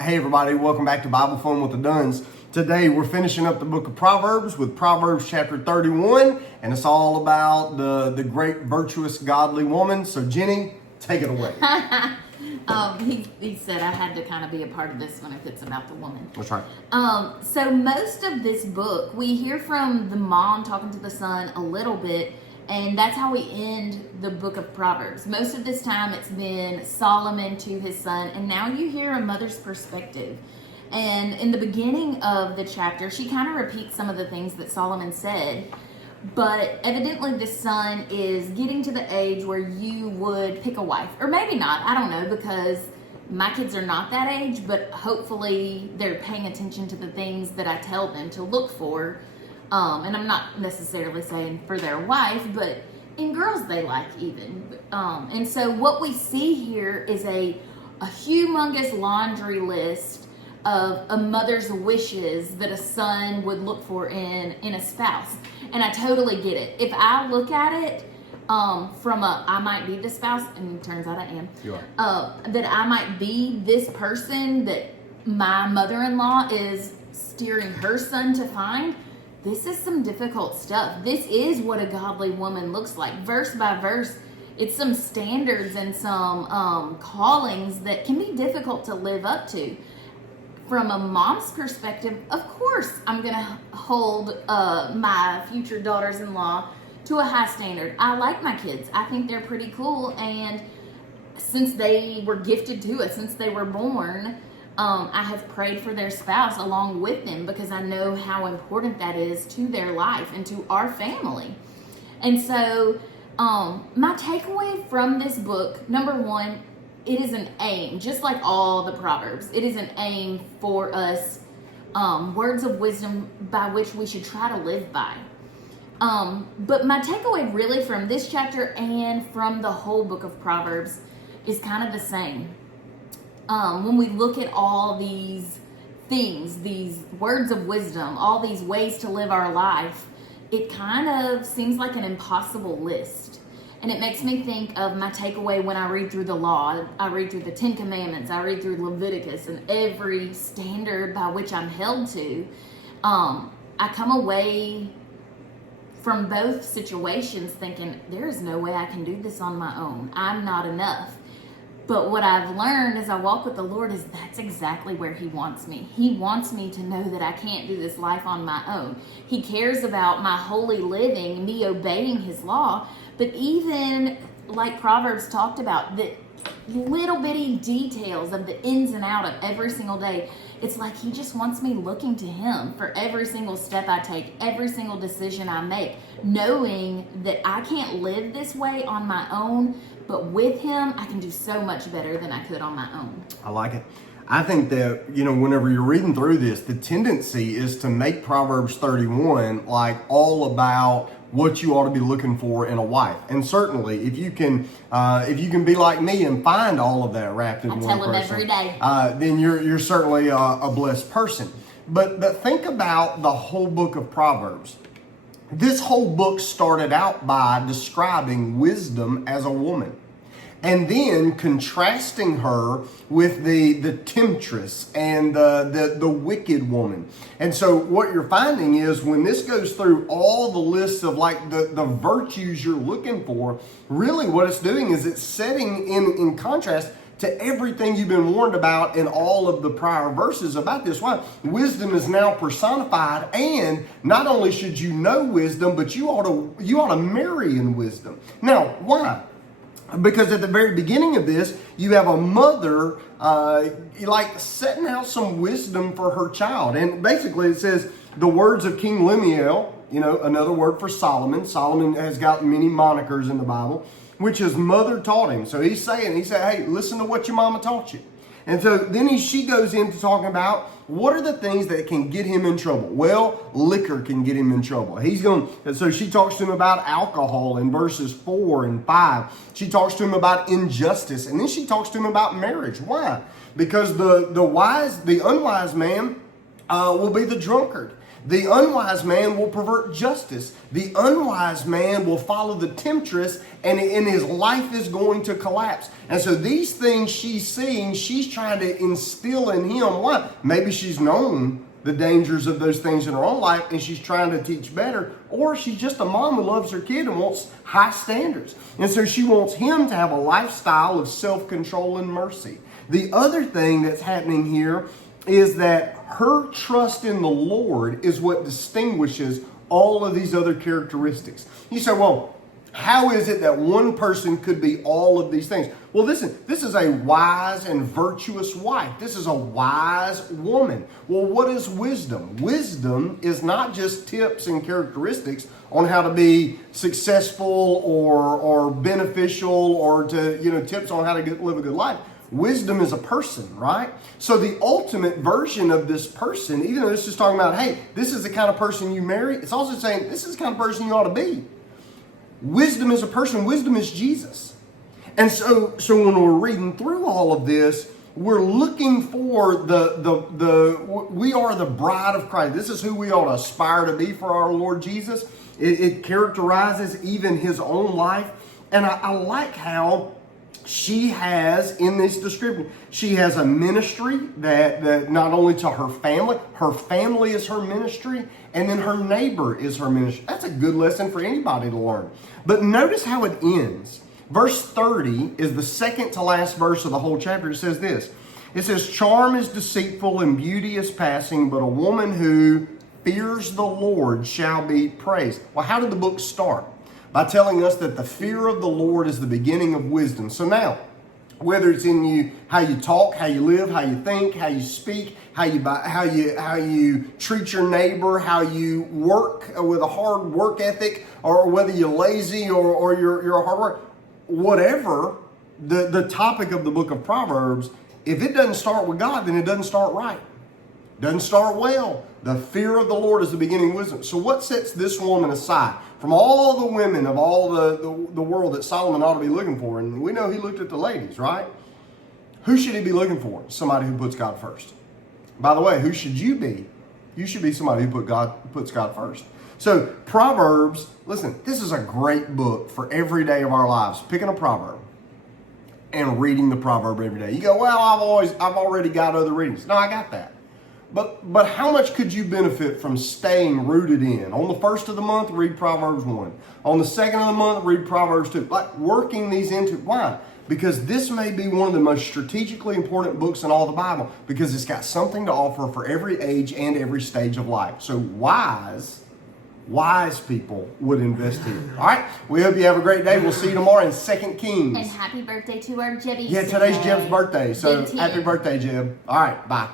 Hey everybody, welcome back to Bible Fun with the Duns. Today we're finishing up the book of Proverbs with Proverbs chapter 31, and it's all about the great virtuous godly woman. So Jenny, take it away. He said I had to kind of be a part of this one if it's about the woman. That's right. So most of this book, we hear from the mom talking to the son a little bit, and that's how we end the book of Proverbs. Most of this time it's been Solomon to his son, and now you hear a mother's perspective. And in the beginning of the chapter, she kind of repeats some of the things that Solomon said, but evidently the son is getting to the age where you would pick a wife. Or maybe not, I don't know, because my kids are not that age, but hopefully they're paying attention to the things that I tell them to look for. And I'm not necessarily saying for their wife, but in girls they like even. And so what we see here is a humongous laundry list of a mother's wishes that a son would look for in a spouse. And I totally get it. If I look at it from I might be the spouse, and it turns out I am. You are. That I might be this person that my mother-in-law is steering her son to find. This is some difficult stuff. This is what a godly woman looks like. Verse by verse, it's some standards and some callings that can be difficult to live up to. From a mom's perspective, of course, I'm going to hold my future daughters-in-law to a high standard. I like my kids. I think they're pretty cool. And since they were gifted to us, since they were born, I have prayed for their spouse along with them because I know how important that is to their life and to our family. And so my takeaway from this book, number one, it is an aim, just like all the Proverbs. It is an aim for us, words of wisdom by which we should try to live by. But my takeaway really from this chapter and from the whole book of Proverbs is kind of the same. When we look at all these things, these words of wisdom, all these ways to live our life, it kind of seems like an impossible list. And it makes me think of my takeaway when I read through the law. I read through the Ten Commandments, I read through Leviticus, and every standard by which I'm held to. I come away from both situations thinking, there is no way I can do this on my own. I'm not enough. But what I've learned as I walk with the Lord is that's exactly where He wants me. He wants me to know that I can't do this life on my own. He cares about my holy living, me obeying His law. But even like Proverbs talked about, the little bitty details of the ins and out of every single day, it's like He just wants me looking to Him for every single step I take, every single decision I make, knowing that I can't live this way on my own, but with Him, I can do so much better than I could on my own. I like it. I think that, whenever you're reading through this, the tendency is to make Proverbs 31 like all about what you ought to be looking for in a wife. And certainly, if you can be like me and find all of that wrapped in one person, I tell him every day. Then you're certainly a blessed person. But think about the whole book of Proverbs. This whole book started out by describing wisdom as a woman, and then contrasting her with the temptress and the wicked woman. And so what you're finding is when this goes through all the lists of like the virtues you're looking for, really what it's doing is it's setting in contrast to everything you've been warned about in all of the prior verses about this. Why? Wisdom is now personified, and not only should you know wisdom, but you ought to marry in wisdom. Now, why? Because at the very beginning of this, you have a mother setting out some wisdom for her child. And basically it says the words of King Lemuel, another word for Solomon. Solomon has got many monikers in the Bible, which his mother taught him. So he said, hey, listen to what your mama taught you. And so then she goes into talking about what are the things that can get him in trouble. Well, liquor can get him in trouble. So she talks to him about alcohol in verses 4 and 5. She talks to him about injustice. And then she talks to him about marriage. Why? Because the unwise man will be the drunkard. The unwise man will pervert justice. The unwise man will follow the temptress, and his life is going to collapse. And so these things she's seeing, she's trying to instill in him. Why? Maybe she's known the dangers of those things in her own life, and she's trying to teach better. Or she's just a mom who loves her kid and wants high standards. And so she wants him to have a lifestyle of self-control and mercy. The other thing that's happening here is that her trust in the Lord is what distinguishes all of these other characteristics. You say, well, how is it that one person could be all of these things? Well, listen, this is a wise and virtuous wife. This is a wise woman. Well, what is wisdom? Wisdom is not just tips and characteristics on how to be successful or beneficial or to, tips on how to live a good life. Wisdom is a person, right? So the ultimate version of this person, even though this is talking about, hey, this is the kind of person you marry, it's also saying this is the kind of person you ought to be. Wisdom is a person. Wisdom is Jesus. And so when we're reading through all of this, we're looking for we are the bride of Christ. This is who we ought to aspire to be for our Lord Jesus. It characterizes even his own life. And I like how she has, in this description, she has a ministry that not only to her family is her ministry, and then her neighbor is her ministry. That's a good lesson for anybody to learn. But notice how it ends. Verse 30 is the second to last verse of the whole chapter. It says this. It says, charm is deceitful and beauty is passing, but a woman who fears the Lord shall be praised. Well, how did the book start? By telling us that the fear of the Lord is the beginning of wisdom. So now, whether it's in you, how you talk, how you live, how you think, how you speak, how you treat your neighbor, how you work with a hard work ethic, or whether you're lazy or you're a hard worker, whatever the topic of the book of Proverbs, if it doesn't start with God, then it doesn't start right. Doesn't start well. The fear of the Lord is the beginning of wisdom. So what sets this woman aside from all the women of all the world that Solomon ought to be looking for? And we know he looked at the ladies, right? Who should he be looking for? Somebody who puts God first. By the way, who should you be? You should be somebody who puts God first. So Proverbs, listen, this is a great book for every day of our lives. Picking a proverb and reading the proverb every day. You go, well, I've already got other readings. No, I got that. But how much could you benefit from staying rooted in? On the first of the month, read Proverbs 1. On the second of the month, read Proverbs 2. Like working these into, why? Because this may be one of the most strategically important books in all the Bible, because it's got something to offer for every age and every stage of life. So wise people would invest here. All right? We hope you have a great day. We'll see you tomorrow in 2 Kings. And happy birthday to our Jebby. Yeah, today's Jeb's birthday. So happy birthday, Jeb. All right, bye.